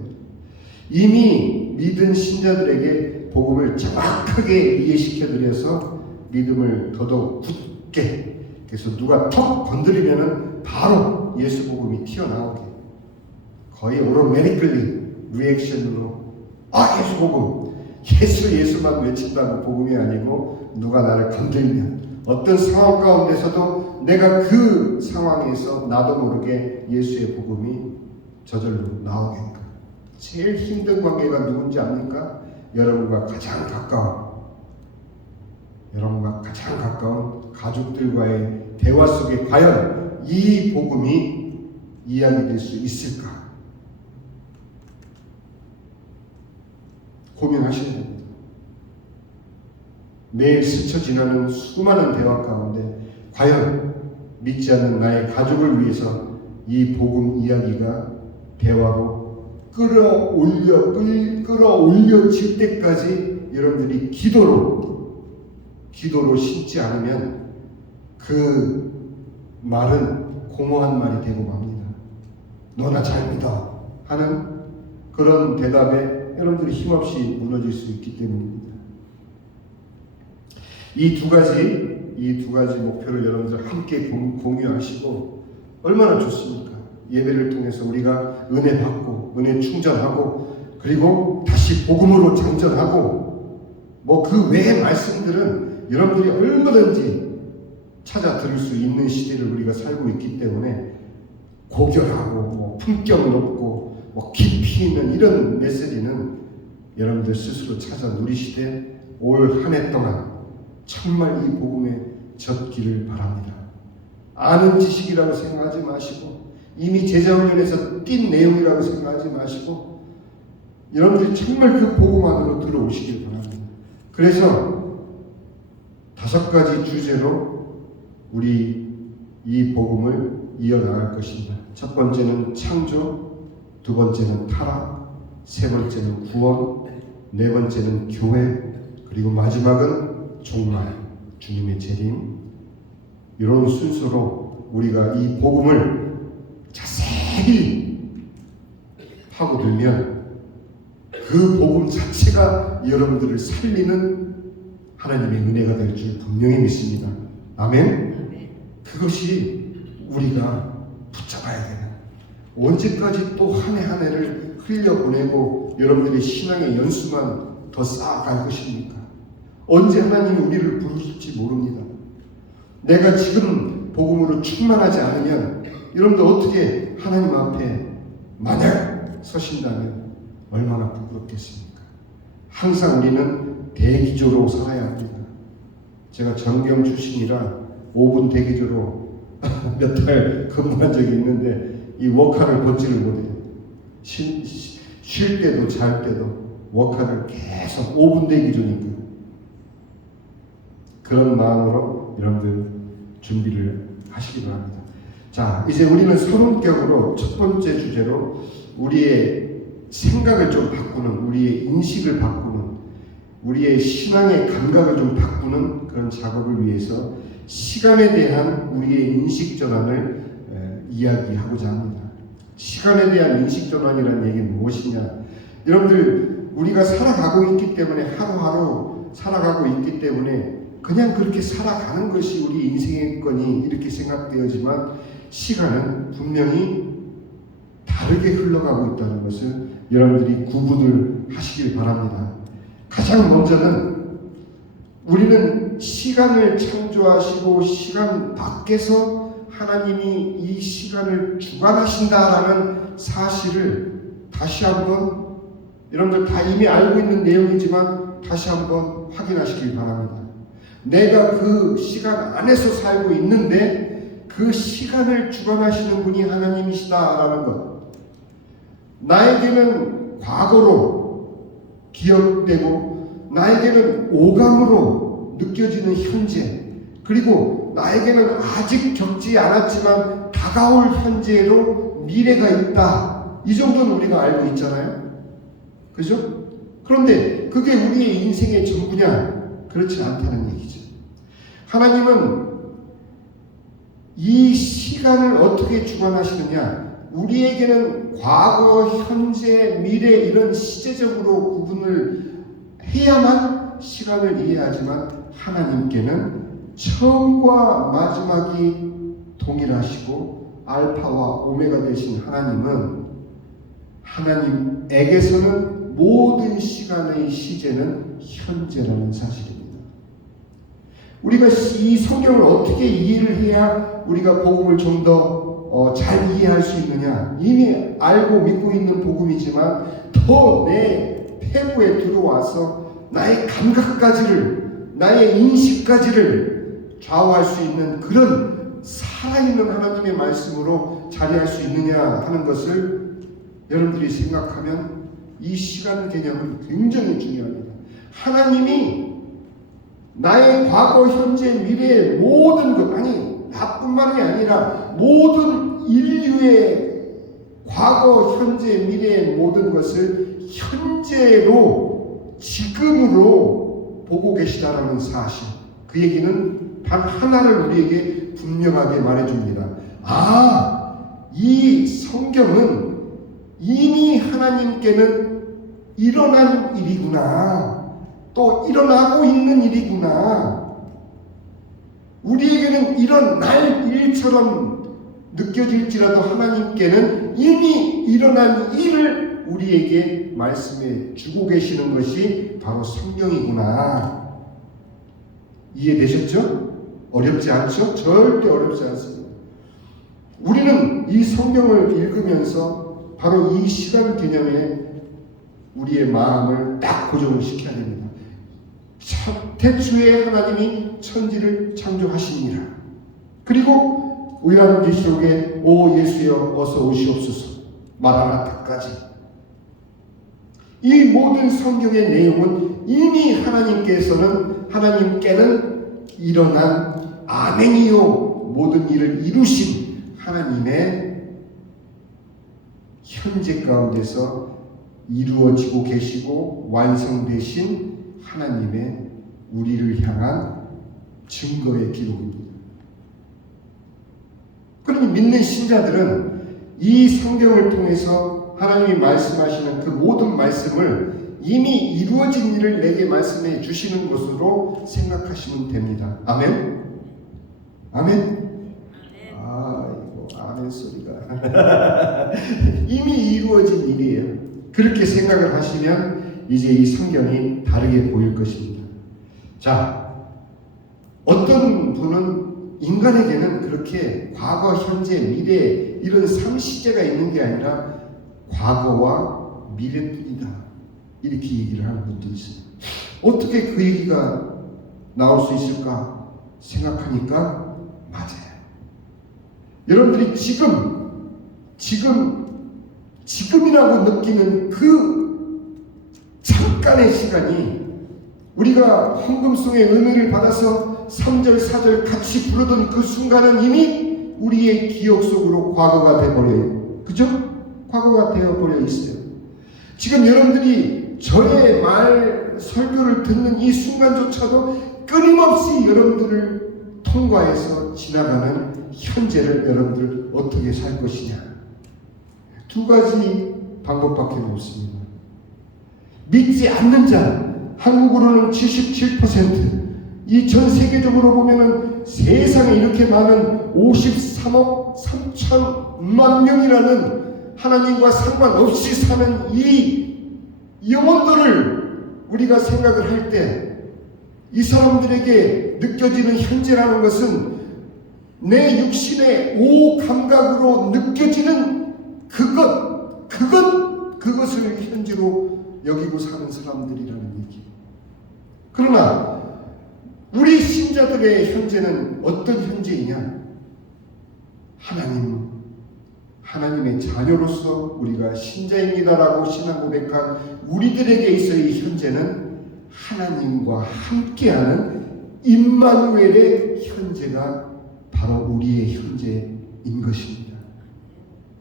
이미 믿은 신자들에게 복음을 정확하게 이해시켜드려서 믿음을 더더욱 굳게, 그래서 누가 턱 건드리면은 바로 예수 복음이 튀어나오게, 거의 오토매티컬리 리액션으로 예수 복음, 예수만 외친다고 복음이 아니고 누가 나를 건들면 어떤 상황 가운데서도 내가 그 상황에서 나도 모르게 예수의 복음이 저절로 나오게끔. 제일 힘든 관계가 누군지 압니까? 여러분과 가장 가까운 가족들과의 대화 속에 과연 이 복음이 이야기될 수 있을까? 고민하셔야 됩니다. 매일 스쳐 지나는 수많은 대화 가운데 과연 믿지 않는 나의 가족을 위해서 이 복음 이야기가 대화로 끌어올려질 때까지 여러분들이 기도로 심지 않으면 그 말은 공허한 말이 되고 맙니다. 너나 잘 믿어 하는 그런 대답에 여러분들이 힘없이 무너질 수 있기 때문입니다. 이 두 가지 목표를 여러분들 함께 공유하시고 얼마나 좋습니까? 예배를 통해서 우리가 은혜 받고 은혜 충전하고 그리고 다시 복음으로 장전하고 그 외의 말씀들은 여러분들이 얼마든지 찾아 들을 수 있는 시대를 우리가 살고 있기 때문에 고결하고 품격 높고 깊이 있는 이런 메시지는 여러분들 스스로 찾아 누리시되 올 한 해 동안 정말 이 복음에 젖기를 바랍니다. 아는 지식이라고 생각하지 마시고 이미 제자훈련에서 띈 내용이라고 생각하지 마시고 여러분들이 정말 그 복음 안으로 들어오시길 바랍니다. 그래서 5가지 주제로 우리 이 복음을 이어나갈 것입니다. 첫 번째는 창조, 두 번째는 타락, 세 번째는 구원, 네 번째는 교회, 그리고 마지막은 종말, 주님의 재림. 이런 순서로 우리가 이 복음을 자세히 파고들면 그 복음 자체가 여러분들을 살리는 하나님의 은혜가 될 줄 분명히 믿습니다. 아멘? 그것이 우리가 붙잡아야 되는, 언제까지 또 한 해 한 해를 흘려보내고 여러분들의 신앙의 연수만 더 쌓아갈 것입니까? 언제 하나님이 우리를 부르실지 모릅니다. 내가 지금 복음으로 충만하지 않으면 여러분들 어떻게 하나님 앞에 만약 서신다면 얼마나 부끄럽겠습니까? 항상 우리는 대기조로 살아야 합니다. 제가 전경 출신이라 5분 대기조로 몇 달 근무한 적이 있는데 이 워카를 벗지를 못해요. 쉴 때도 잘 때도 워카를 계속 5분 대기조니까. 그런 마음으로 여러분들 준비를 하시기 바랍니다. 자, 이제 우리는 서론격으로 첫 번째 주제로 우리의 생각을 좀 바꾸는, 우리의 인식을 바꾸는, 우리의 신앙의 감각을 좀 바꾸는 그런 작업을 위해서 시간에 대한 우리의 인식 전환을 이야기하고자 합니다. 시간에 대한 인식 전환이라는 얘기는 무엇이냐? 여러분들, 우리가 살아가고 있기 때문에, 하루하루 살아가고 있기 때문에 그냥 그렇게 살아가는 것이 우리 인생의 거니 이렇게 생각되어지만, 시간은 분명히 다르게 흘러가고 있다는 것을 여러분들이 구분을 하시길 바랍니다. 가장 먼저는 우리는 시간을 창조하시고 시간 밖에서 하나님이 이 시간을 주관하신다라는 사실을 다시 한번, 여러분들 다 이미 알고 있는 내용이지만 다시 한번 확인하시길 바랍니다. 내가 그 시간 안에서 살고 있는데 그 시간을 주관하시는 분이 하나님이시다라는 것. 나에게는 과거로 기억되고 나에게는 오감으로 느껴지는 현재, 그리고 나에게는 아직 겪지 않았지만 다가올 현재로 미래가 있다. 이 정도는 우리가 알고 있잖아요. 그죠? 그런데 그게 우리의 인생의 전부냐? 그렇지 않다는 얘기죠. 하나님은 이 시간을 어떻게 주관하시느냐? 우리에게는 과거, 현재, 미래 이런 시제적으로 구분을 해야만 시간을 이해하지만, 하나님께는 처음과 마지막이 동일하시고 알파와 오메가 되신 하나님은, 하나님에게서는 모든 시간의 시제는 현재라는 사실입니다. 우리가 이 성경을 어떻게 이해를 해야 우리가 복음을 좀 더 잘 이해할 수 있느냐? 이미 알고 믿고 있는 복음이지만 더 내 폐부에 들어와서 나의 감각까지를, 나의 인식까지를 좌우할 수 있는 그런 살아있는 하나님의 말씀으로 자리할 수 있느냐 하는 것을 여러분들이 생각하면 이 시간 개념은 굉장히 중요합니다. 하나님이 나의 과거, 현재, 미래의 모든 것, 아니 나뿐만이 아니라 모든 인류의 과거, 현재, 미래의 모든 것을 현재로, 지금으로 보고 계시다라는 사실, 그 얘기는 단 하나를 우리에게 분명하게 말해줍니다. 아, 이 성경은 이미 하나님께는 일어난 일이구나, 또 일어나고 있는 일이구나, 우리에게는 일어날 일처럼 느껴질지라도 하나님께는 이미 일어난 일을 우리에게 말씀해 주고 계시는 것이 바로 성경이구나. 이해되셨죠? 어렵지 않죠? 절대 어렵지 않습니다. 우리는 이 성경을 읽으면서 바로 이 시간 개념에 우리의 마음을 딱 고정을 시켜야 됩니다. 태초에 하나님이 천지를 창조하시니라. 그리고 요한계시록에 오 예수여 어서 오시옵소서 마라나타까지, 이 모든 성경의 내용은 이미 하나님께는 일어난 아멘이요 모든 일을 이루신 하나님의 현재 가운데서 이루어지고 계시고 완성되신 하나님의 우리를 향한 증거의 기록입니다. 그러니 믿는 신자들은 이 성경을 통해서 하나님이 말씀하시는 그 모든 말씀을 이미 이루어진 일을 내게 말씀해 주시는 것으로 생각하시면 됩니다. 아멘? 아멘? 이거 아멘 소리가 이미 이루어진 일이에요. 그렇게 생각을 하시면 이제 이 성경이 다르게 보일 것입니다. 자, 어떤 분은 인간에게는 그렇게 과거, 현재, 미래 이런 3시제가 있는 게 아니라 과거와 미래뿐이다, 이렇게 얘기를 하는 분도 있어요. 어떻게 그 얘기가 나올 수 있을까 생각하니까 맞아요. 여러분들이 지금이라고 느끼는 그 잠깐의 시간이, 우리가 헌금송의 은혜를 받아서 3절, 4절 같이 부르던 그 순간은 이미 우리의 기억 속으로 과거가 되어버려요. 그죠? 과거가 되어버려 있어요. 지금 여러분들이 저의 설교를 듣는 이 순간조차도 끊임없이 여러분들을 통과해서 지나가는 현재를 여러분들 어떻게 살 것이냐. 두 가지 방법밖에 없습니다. 믿지 않는 자, 한국으로는 77%, 이 전 세계적으로 보면은 세상에 이렇게 많은 53억 3천만 명이라는 하나님과 상관없이 사는 이 영혼들을 우리가 생각을 할 때 이 사람들에게 느껴지는 현재라는 것은 내 육신의 오 감각으로 느껴지는 그것을 현재로 여기고 사는 사람들이라는 얘기. 그러나 우리 신자들의 현재는 어떤 현재이냐? 하나님의 자녀로서 우리가 신자입니다라고 신앙 고백한 우리들에게 있어의 현재는 하나님과 함께하는 임마누엘의 현재가 바로 우리의 현재인 것입니다.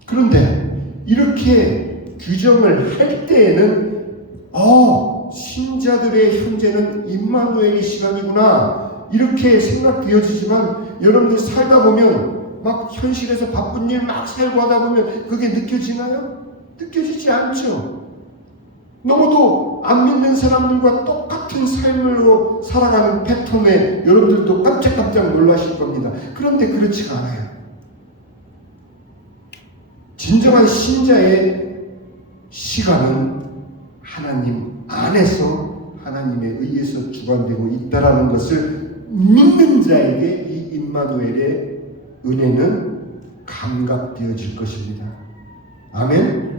그런데 이렇게 규정을 할 때에는 신자들의 현재는 임마누엘의 시간이구나 이렇게 생각되어지지만 여러분들 살다 보면 막 현실에서 바쁜 일 막 살고 하다 보면 그게 느껴지나요? 느껴지지 않죠. 너무도 안 믿는 사람들과 똑같은 삶으로 살아가는 패턴에 여러분들도 깜짝깜짝 놀라실 겁니다. 그런데 그렇지가 않아요. 진정한 신자의 시간은 하나님 안에서 하나님에 의해서 주관되고 있다라는 것을 믿는 자에게 이 임마누엘의 은혜는 감각되어질 것입니다. 아멘.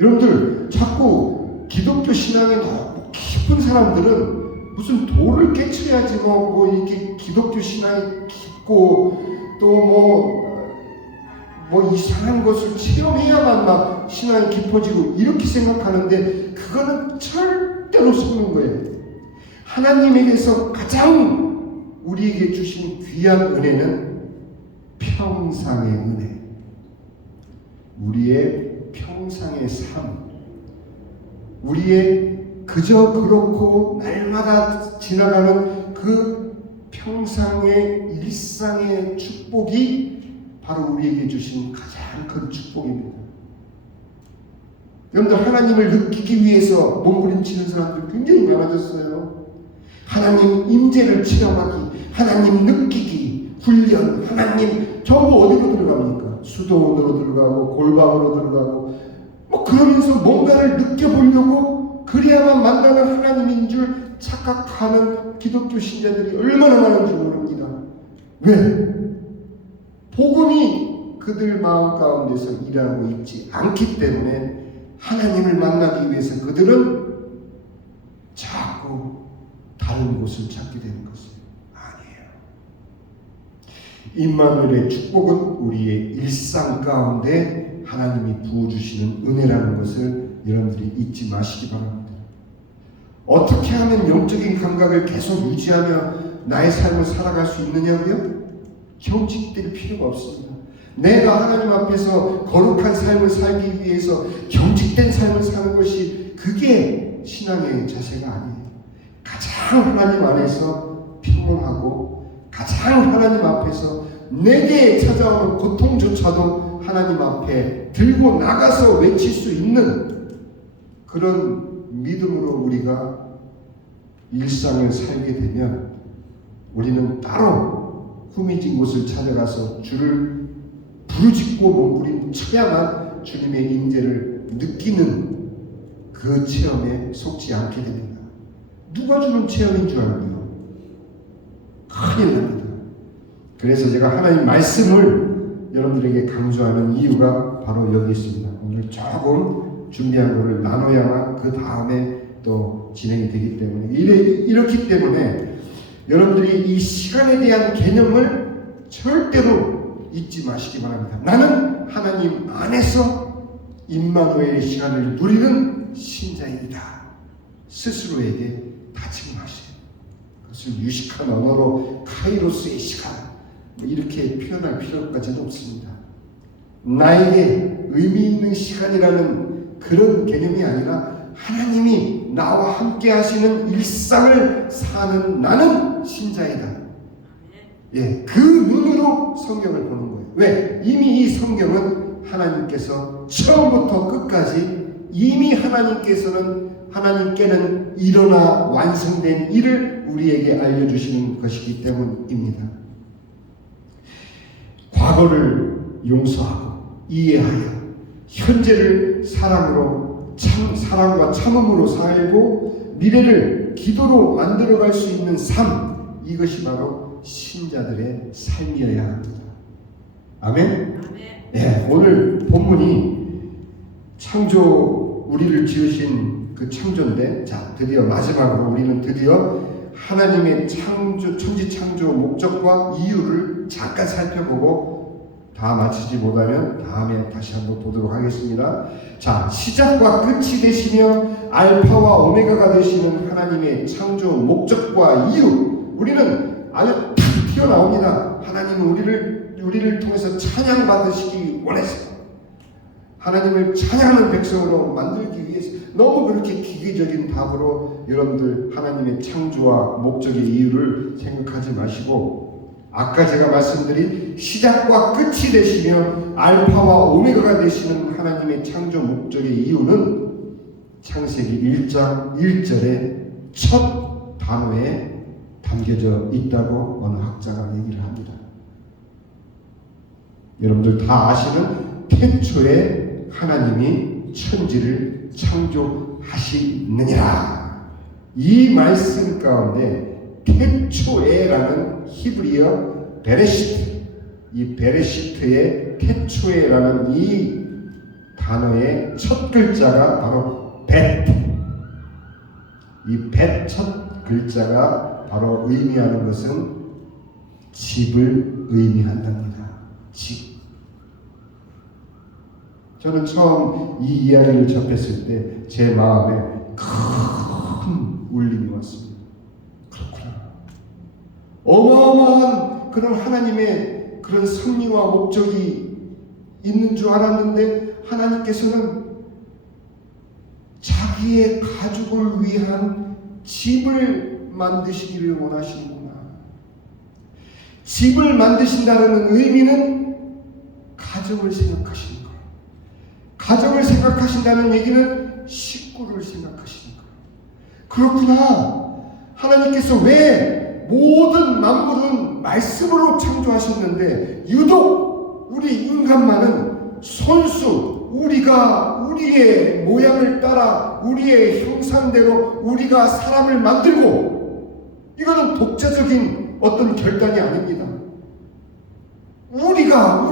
여러분들 자꾸 기독교 신앙에 너무 깊은 사람들은 무슨 돌을 깨쳐야지 뭐 이렇게 기독교 신앙이 깊고 또 뭐 이상한 것을 체험해야만 막 신앙이 깊어지고 이렇게 생각하는데 그거는 절대로 속는 거예요. 하나님에게서 가장 우리에게 주신 귀한 은혜는 평상의 은혜, 우리의 평상의 삶, 우리의 그저 그렇고 날마다 지나가는 그 평상의 일상의 축복이 바로 우리에게 주신 가장 큰 축복입니다. 여러분들 하나님을 느끼기 위해서 몸부림치는 사람들 굉장히 많아졌어요. 하나님 임재를 체험하기, 하나님 느끼기, 훈련, 하나님 전부 어디로 들어갑니까? 수도원으로 들어가고 골방으로 들어가고 그러면서 뭔가를 느껴보려고 그래야만 만나는 하나님인 줄 착각하는 기독교 신자들이 얼마나 많은지 모릅니다. 왜? 복음이 그들 마음 가운데서 일하고 있지 않기 때문에 하나님을 만나기 위해서 그들은 자꾸 다른 곳을 찾게 되는 것이에요. 아니에요. 임마누엘의 축복은 우리의 일상 가운데 하나님이 부어주시는 은혜라는 것을 여러분들이 잊지 마시기 바랍니다. 어떻게 하면 영적인 감각을 계속 유지하며 나의 삶을 살아갈 수 있느냐고요? 경직될 필요가 없습니다. 내가 하나님 앞에서 거룩한 삶을 살기 위해서 경직된 삶을 사는 것이 그게 신앙의 자세가 아니에요. 가장 하나님 안에서 평온하고 가장 하나님 앞에서 내게 찾아오는 고통조차도 하나님 앞에 들고 나가서 외칠 수 있는 그런 믿음으로 우리가 일상을 살게 되면 우리는 따로 후미진 곳을 찾아가서 주를 부르짖고 몸부림쳐야만 주님의 임재를 느끼는 그 체험에 속지 않게 됩니다. 누가 주는 체험인 줄 알고요? 큰일 납니다. 그래서 제가 하나님 말씀을 여러분들에게 강조하는 이유가 바로 여기 있습니다. 오늘 조금 준비한 것을 나눠야만 그 다음에 또 진행이 되기 때문에 이렇기 때문에 여러분들이 이 시간에 대한 개념을 절대로 잊지 마시기 바랍니다. 나는 하나님 안에서 임마누엘의 시간을 누리는 신자입니다. 스스로에게 다짐하세요. 그것을 유식한 언어로 카이로스의 시간 이렇게 표현할 필요까지는 없습니다. 나에게 의미 있는 시간이라는 그런 개념이 아니라 하나님이 나와 함께 하시는 일상을 사는 나는 신자이다. 그 눈으로 성경을 보는 거예요. 왜? 이미 이 성경은 하나님께서 처음부터 끝까지 이미 하나님께는 일어나 완성된 일을 우리에게 알려주시는 것이기 때문입니다. 과거를 용서하고 이해하여 현재를 사랑과 참음으로 살고 미래를 기도로 만들어갈 수 있는 삶, 이것이 바로 신자들의 삶이어야 합니다. 아멘? 네, 오늘 본문이 우리를 지으신 그 창조인데, 자, 드디어 마지막으로 우리는 드디어 하나님의 천지 창조 목적과 이유를 잠깐 살펴보고 다 마치지 못하면 다음에 다시 한번 보도록 하겠습니다. 자, 시작과 끝이 되시며 알파와 오메가가 되시는 하나님의 창조 목적과 이유, 우리는 아주 탁 튀어나옵니다. 하나님은 우리를 통해서 찬양받으시기 원해서, 하나님을 찬양하는 백성으로 만들기 위해서, 너무 그렇게 기계적인 답으로 여러분들 하나님의 창조와 목적의 이유를 생각하지 마시고, 아까 제가 말씀드린 시작과 끝이 되시며 알파와 오메가가 되시는 하나님의 창조 목적의 이유는 창세기 1장 1절의 첫 단어에 담겨져 있다고 어느 학자가 얘기를 합니다. 여러분들 다 아시는 태초에 하나님이 천지를 창조하시느니라, 이 말씀 가운데 태초에라는 히브리어 베레시트, 이 베레시트의 태초에라는 이 단어의 첫 글자가 바로 벳, 이 벳 첫 글자가 바로 의미하는 것은 집을 의미한답니다. 집. 저는 처음 이 이야기를 접했을 때 제 마음에 큰 울림이 왔습니다. 그렇구나. 어마어마한 그런 하나님의 그런 섭리와 목적이 있는 줄 알았는데, 하나님께서는 자기의 가족을 위한 집을 만드시기를 원하시는구나. 집을 만드신다는 의미는 가정을 생각하시는 거예요. 가정을 생각하신다는 얘기는 식구를 생각하시는 거예요. 그렇구나. 하나님께서 왜 모든 만물은 말씀으로 창조하셨는데 유독 우리 인간만은 손수, 우리의 모양을 따라 우리의 형상대로 우리가 사람을 만들고, 이거는 독자적인 어떤 결단이 아닙니다. 우리가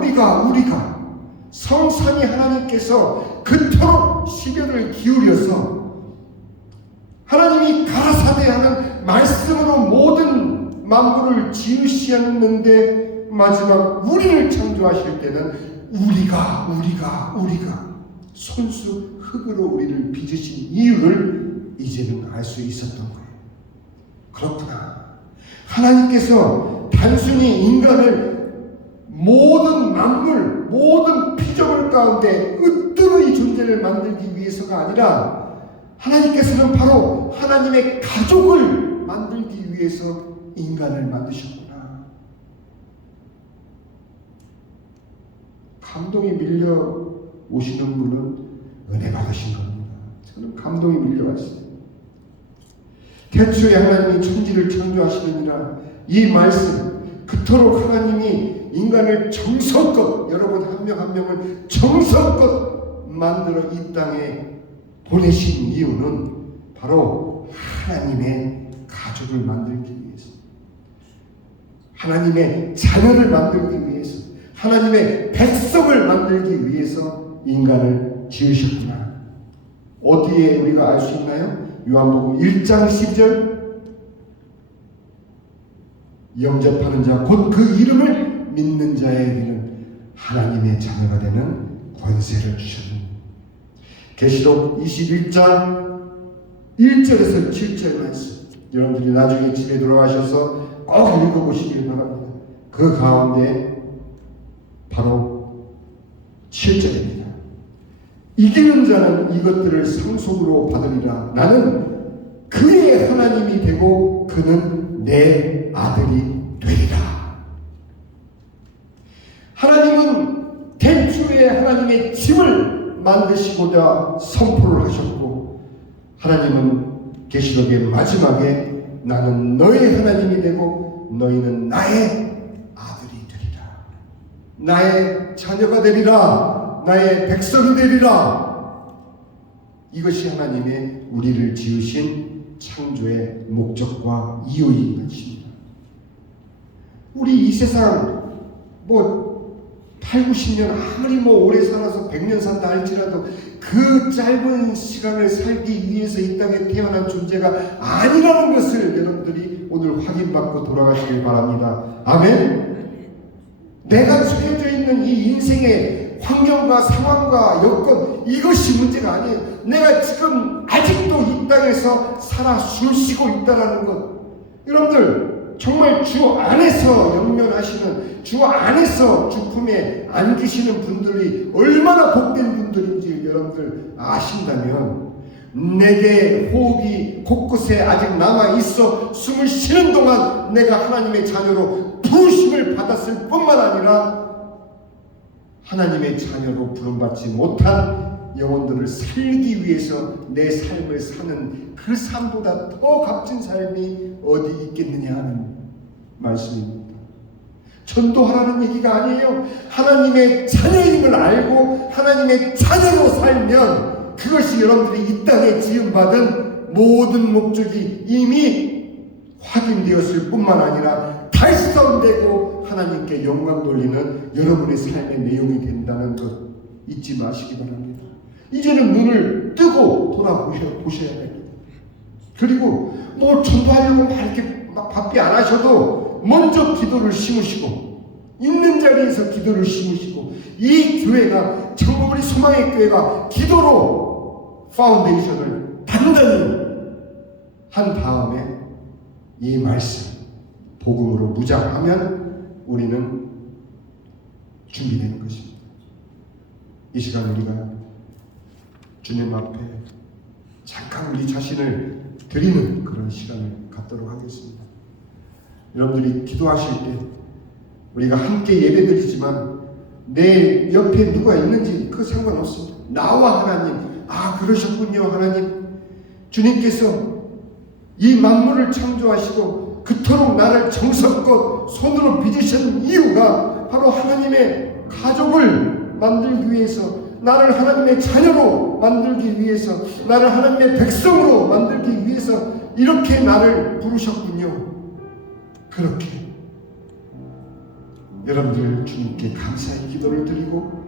성삼위 하나님께서 그토록 시련을 기울여서 하나님이 가라사대하는 말씀으로 모든 만물을 지으셨는데, 마지막 우리를 창조하실 때는 우리가 손수 흙으로 우리를 빚으신 이유를 이제는 알 수 있었던 거예요. 그렇구나. 하나님께서 단순히 인간을 모든 만물, 모든 피조물 가운데 으뜸의 존재를 만들기 위해서가 아니라, 하나님께서는 바로 하나님의 가족을 만들기 위해서 인간을 만드셨구나. 감동이 밀려오시는 분은 은혜 받으신 겁니다. 저는 감동이 밀려왔어요. 태초에 하나님이 천지를 창조하시느니라, 이 말씀, 그토록 하나님이 인간을 정성껏, 여러분 한 명 한 명을 정성껏 만들어 이 땅에 보내신 이유는 바로 하나님의 가족을 만들기 위해서, 하나님의 자녀를 만들기 위해서, 하나님의 백성을 만들기 위해서 인간을 지으셨구나. 어디에 우리가 알 수 있나요? 요한복음 1장 10절, 영접하는 자 곧 그 이름을 믿는 자에게는 하나님의 자녀가 되는 권세를 주셨습니다. 계시록 21장 1절에서 7절 말씀, 여러분들이 나중에 집에 돌아가셔서 꼭 읽어보시길 바랍니다. 그 가운데 바로 7절입니다. 이기는 자는 이것들을 상속으로 받으리라. 나는 그의 하나님이 되고 그는 내 아들이 되리라. 하나님은 태초에 하나님의 만드시고자 선포를 하셨고, 하나님은 계시록의 마지막에 나는 너의 하나님이 되고 너희는 나의 아들이 되리라, 나의 자녀가 되리라, 나의 백성이 되리라. 이것이 하나님의 우리를 지으신 창조의 목적과 이유인 것입니다. 우리 이 세상 8, 90년 아무리 오래 살아서 100년 산다 할지라도 그 짧은 시간을 살기 위해서 이 땅에 태어난 존재가 아니라는 것을 여러분들이 오늘 확인받고 돌아가시길 바랍니다. 아멘. 내가 처해져 있는 이 인생의 환경과 상황과 여건, 이것이 문제가 아니에요. 내가 지금 아직도 이 땅에서 살아 숨쉬고 있다는 것, 여러분들 정말 주 안에서 영면하시는, 주 안에서 주 품에 안기시는 분들이 얼마나 복된 분들인지 여러분들 아신다면, 내게 호흡이 곳곳에 아직 남아있어 숨을 쉬는 동안 내가 하나님의 자녀로 부르심을 받았을 뿐만 아니라 하나님의 자녀로 부름받지 못한 영혼들을 살리기 위해서 내 삶을 사는 그 삶보다 더 값진 삶이 어디 있겠느냐 하는 말씀입니다. 전도하라는 얘기가 아니에요. 하나님의 자녀임을 알고 하나님의 자녀로 살면 그것이 여러분들이 이 땅에 지음받은 모든 목적이 이미 확인되었을 뿐만 아니라 달성되고 하나님께 영광 돌리는 여러분의 삶의 내용이 된다는 것 잊지 마시기 바랍니다. 이제는 눈을 뜨고 돌아보셔야 됩니다. 그리고 전도하려고 이렇게 바삐 안 하셔도 먼저 기도를 심으시고, 있는 자리에서 기도를 심으시고, 이 교회가, 정말 우리 소망의 교회가 기도로 파운데이션을 단단히 한 다음에 이 말씀 복음으로 무장하면 우리는 준비되는 것입니다. 이 시간 우리가 주님 앞에 잠깐 우리 자신을 드리는 그런 시간을 갖도록 하겠습니다. 여러분들이 기도하실 때 우리가 함께 예배드리지만 내 옆에 누가 있는지 그 상관없습니다. 나와 하나님, 그러셨군요. 하나님, 주님께서 이 만물을 창조하시고 그토록 나를 정성껏 손으로 빚으신 이유가 바로 하나님의 가족을 만들기 위해서, 나를 하나님의 자녀로 만들기 위해서, 나를 하나님의 백성으로 만들기 위해서 이렇게 나를 부르셨군요. 그렇게 여러분들 주님께 감사의 기도를 드리고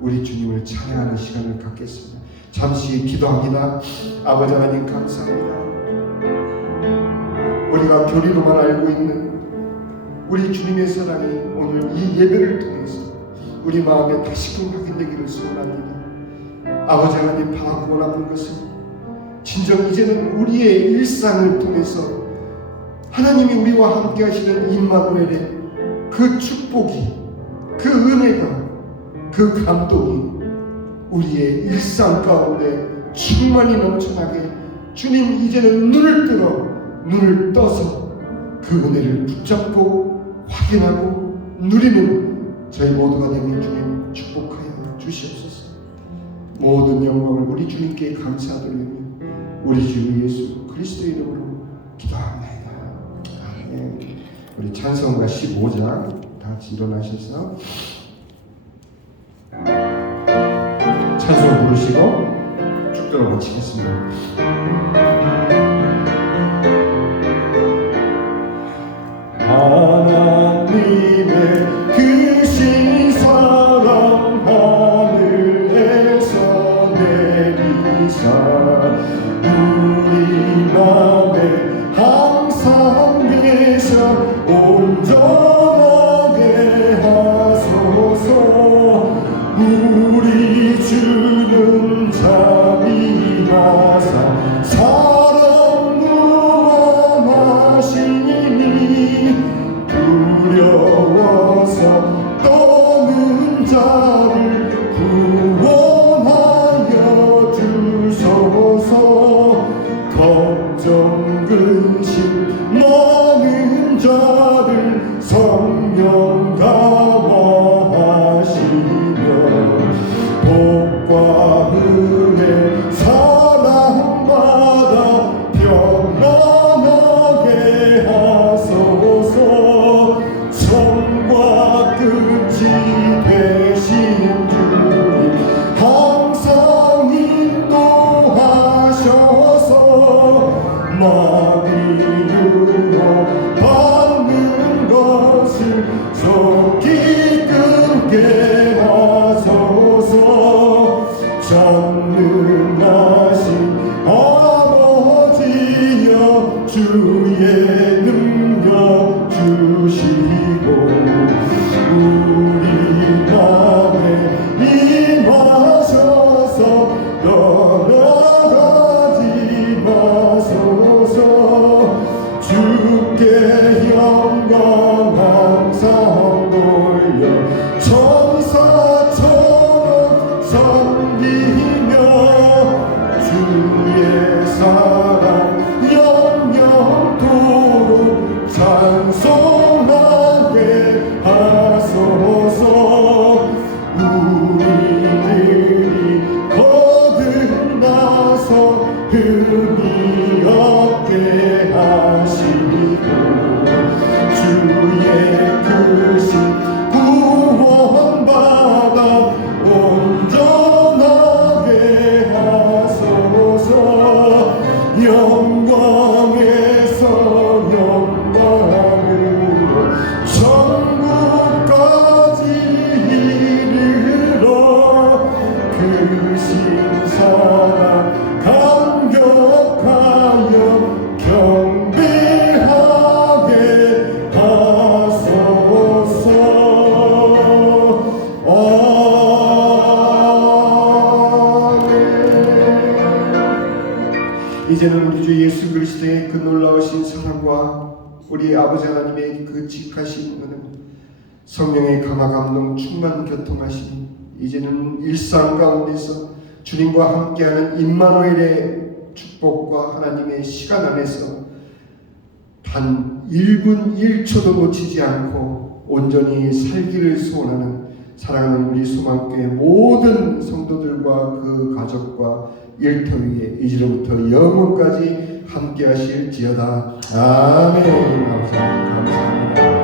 우리 주님을 찬양하는 시간을 갖겠습니다. 잠시 기도합니다. 아버지 하나님 감사합니다. 우리가 교리로만 알고 있는 우리 주님의 사랑이 오늘 이 예배를 통해서 우리 마음에 다시금 확인되기를 소원합니다. 아버지 하나님, 바라고 원하는 것은 진정 이제는 우리의 일상을 통해서 하나님이 우리와 함께 하시는 임마누엘의 그 축복이, 그 은혜가, 그 감동이 우리의 일상 가운데 충만히 넘쳐나게 주님 이제는 눈을 떠서 그 은혜를 붙잡고 확인하고 누리는 저희 모두가 되는 주님 축복하여 주시옵소서. 모든 영광을 우리 주님께 감사드리며 우리 주 예수 그리스도의 이름으로 기도합니다. 아멘. 우리 찬송가 15장 다 같이 일어나셔서 찬송 부르시고 축도를 마치겠습니다. 하나님의 크신 사랑 하늘에서 내리사 우리 맘에 항상 계셔 온전하게 하소서. 우리 주는 자비하사 사랑 무한하시니 두려워서 떠는 자를 구원하여 주소서. 걱정 근심 많은 자를 성령 감화하시며 복과 나비유로 받는 것을 속히 끊게 하소서. 전능하신 아버지여 주의 능력 주시고 우리 맘에 임하셔서 떠나가지 마소서. 주께 영광 항상 돌려 천사처럼 섬기며 주의 사랑 영영토록 찬송하게 하소서. 우리들이 거듭나서 흠이 없게 하시고 주의 크신 구원받아 온전하게 하소서. 영광에서 영광으로 천국까지 이르러 크신 사랑 감격하여 경배하게 하소서. 아멘. 이제는 우리 주 예수 그리스도의 그 놀라우신 사랑과 우리 아버지 하나님의 그 직하신 은혜, 성령의 강화 감동 충만 교통하심이 이제는 일상 가운데서 주님과 함께하는 임마누엘의 축복과 하나님의 시간 안에서 단 1분 1초도 놓치지 않고 온전히 살기를 소원하는 사랑하는 우리 소망교회 모든 성도들과 그 가족과 일터 위에 이제로부터 영원까지 함께 하실지어다. 아멘. 감사합니다.